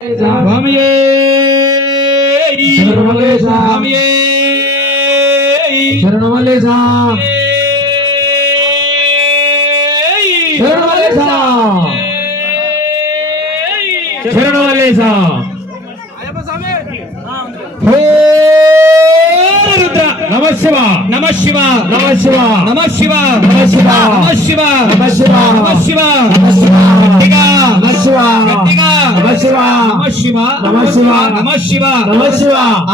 స్వామియే శరణమల్లేశ. స్వామియే శరణమల్లేశ శరణమల్లేశ శరణవల్లేశ రుద్ర నమ శివ నమ శివ నమ శివ నమ శివ నమ శివ నమ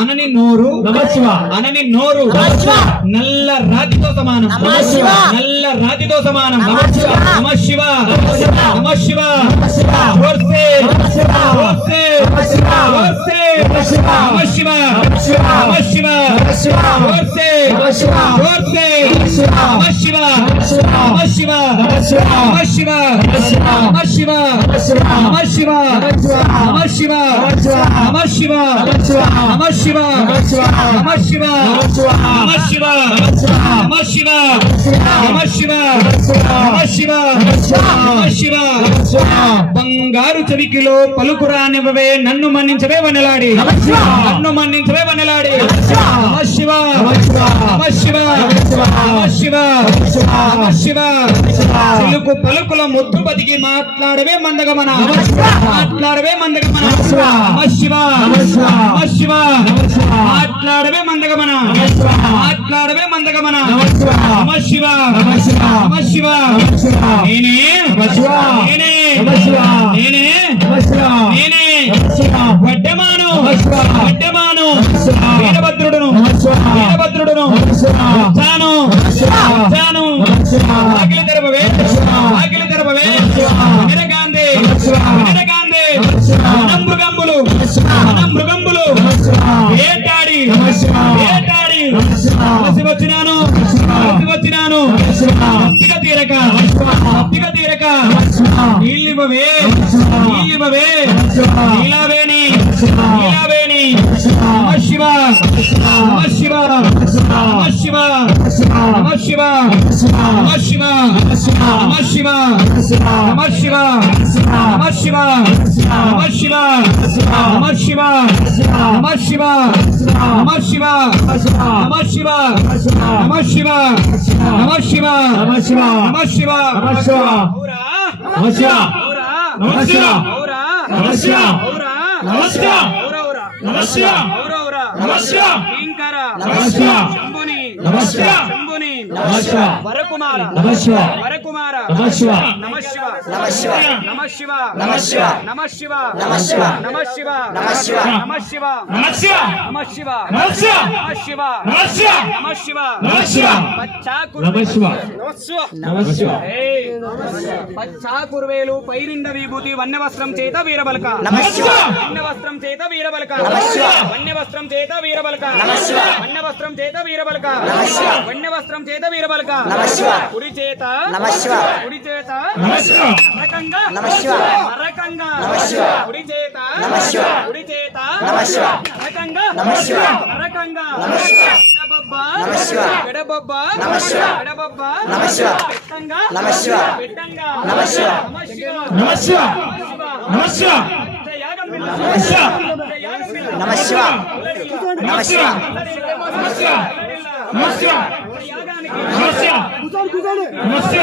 అనని నోరు అనని నోరు నల్ల రాతితో సమానం నల్ల రాతితో సమానం నమ శివ నమ శివ శివ శివ శివ శివ శివ నమ శివ నమ శివ నమ శివ నమ శివ నమ శివ నమ శివ నమ శివ నమ శివ నమ శివ నమ శివ నమ శివ బంగారు చెవికిలో పలుకురానివ్వవే నన్ను మన్నించవే వనలాడి. నన్ను మన్నించవే వనలాడి శివ. నమ శివ నమ శివ. నమ శివ శివ. నమ శివ శివ. నమ శివ శివ. తెలుగు పలుకుల ముద్దు బతికి మాట్లాడవే మందగమన మాట్లాడవే మందగమన శివ శివ మాట్లాడవే మందగమన మాట్లాడవే మందగమన శివ శివ నేనే నేనే నేనే నేనే వడ్డమాను వీరభద్రుడును వీరభద్రుడును చాను చాను ఆకలి తెరవే మృగంబులు మృగంబులు ఏటాడి. ఏటాడి. వచ్చినాను వచ్చినాను భక్తిక తీరక. భక్తిక తీరక. నీళ్ళివ్వవే నీళ్ళివ్వవే నీలావేణి. నీలా శివ. శివ శివ శివ శివ శివ శివ శివ శివ శివ శివ శివ శివ శివ శివ శివ శివ. శివ నమ శివ. ఔరా నమస్య నమస్య భీంకర. నమస్య శంభుని. నమస్య శంభుని. నమస్య వరకుమార. నమస్య నమ శివ. నమ శివ నమ శివ. నమ శివ నమ శివ. నమ శివ నమ శివ. నమ శివ నమ శివ. నమ శివ నమ శివ. నమ శివ నమ శివ. నమ శివ నమ శివ. నమ శివ నమ శివ. నమ శివ. నమ శివ నమ శివ. ఏయ్. పచ్చా కురువేలు పైరిండ విభూతి వన్య వస్త్రం చేత వీరబలక నమ శివ. వన్య వస్త్రం చేత వీరబలక నమ శివ. వన్య వస్త్రం చేత వీరబలక నమ శివ. వన్య వస్త్రం చేత వీరబలక నమ శివ. వన్య వస్త్రం చేత వీరబలక నమ శివ. కుడి చేత నమ శివ. కుడి చేత నమ శివ. కుడి చేత. కుడి చేత నమ శివ. ఎడబొబ్బ. ఎడబొబ్బ. పెట్టంగా. పెట్టంగా నమ శివ. నమ శివ నమ శివ. నమ శివ.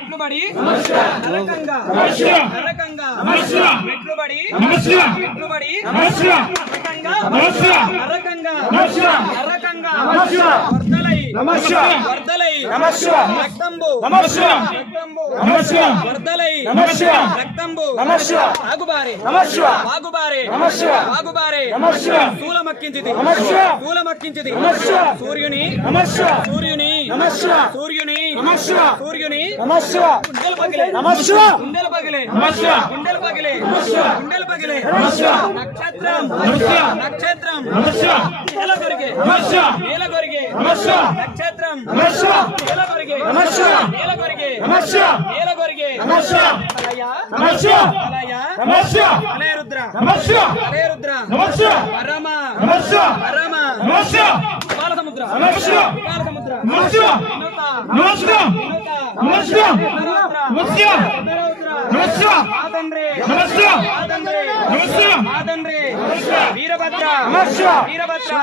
మెట్లుబడి నరకంగా. నరకంగా. మెట్లుబడి మెట్లుబడి నరకంగా. నరకంగా. నరకంగా. వరదలై రక్తంబు వరదలై రక్తంబు ఆగుబారే ఆగుబారే ఆగుబారే శూలమక్కించిది శూలమక్కించిది సూర్యుని సూర్యుని సూర్యుని సూర్యుని గుండెలు నక్షత్రం నక్షత్రం నక్షత్రం నక్షత్రం. నీలగొరిగే నీలగొరిగే నీలగొరిగే అలయ అలయ అలయ రుద్ర అలయ రుద్ర పరమ. పరమ. నమస్య బాలసముద్ర. నమస్య బాలసముద్ర. వీరభద్ర వీరభద్ర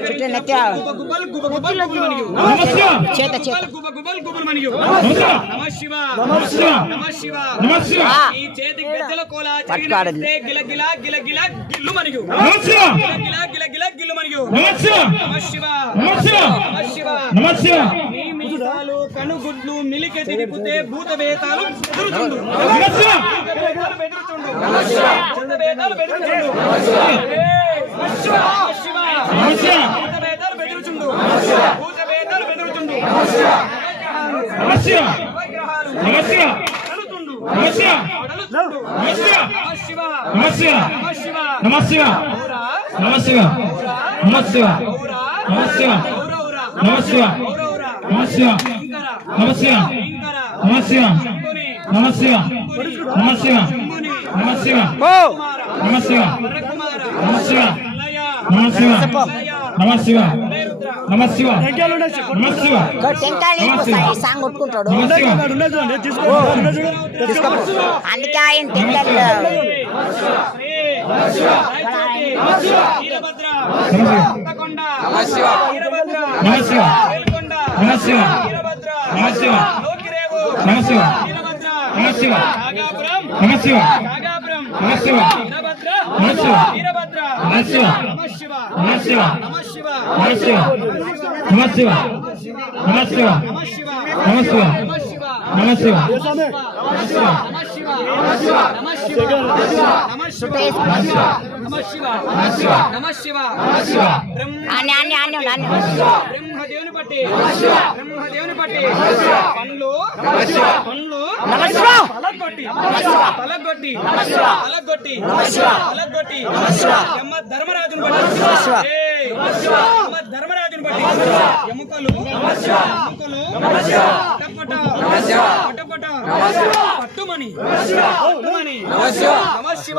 చుట్టూ నెత్తి గుబల్ గుబల్ మనియు నమస్య చేత చేత గుబల్ గుబల్ మనియు నమ శివ. నమస్య నమ శివ. నమస్య ఈ చేతికి గద్దెల కోల. చరిగితే గిల గిల గిల గిల గిల్లు మనియు నమస్య గిల గిల గిల గిల్లు మనియు నమస్య నమ శివ. నమస్య నమ శివ. నమస్య నీ మీసాలు కనుగుడ్లు మిలికె తిరిగితే భూత వేతాలు బెదురుతుండు నమస్య భూత వేతాలు బెదురుతుండు భూత వేతాలు ఏయ్! శివ. శివ. నమస్య భూత వేతాలు బెదురుతుండు భూత వేతాలు బెదురుతుండు నమస్య విగ్రహాలు నమస్య కలుతుండు నమస్య కలుతుండు నమస్య నమ శివ నమస్య నమ శివ నమస్య ఔరా నమస్య నమస్య ఔరా నమస్య ఔరౌరా నమస్య ఔరౌరా నమస్య ఇంకర నమస్య నమస్య నమస్య నమస్య నమస్య నమస్య నమస్య నమస్య నమస్య నమస్య టెంకాయలు ఈ సాంగ్ కొట్టుకుంటాడు అందుకే ఆయన టెంకాయలు వీరభద్ర నమస్య కొత్త వీరభద్ర నమస్య వేల్కొండ నమస్య వీరభద్ర నమస్య లోకిరేవు నమస్య వీరభద్ర నమస్య నాగాపురం నమస్య నాగాపురం నమస్య వీరభద్ర నమస్య వీరభద్ర నమస్య నమ శివ నమస్య నమ శివ నమస్య నమస్య నమస్య నమ శివ నమస్య నమ శివ నమస్య నమ శివ నమ శివ నమ శివ నమ శివ నమ శివ నమ శివ బ్రహ్మ అన్ని అన్ని అన్ని అన్ని బ్రహ్మదేవుని పట్టి బ్రహ్మదేవుని పట్టి పండ్లు పండ్లు తలగొట్టి తలగొట్టి తలగొట్టి తలగొట్టి యమ ధర్మరాజుని! యమ ధర్మరాజుని బట్టి ఎముకలు ఎముకలు పటపట పటపట. పట్టుమని. పట్టుమని. నమ శివ.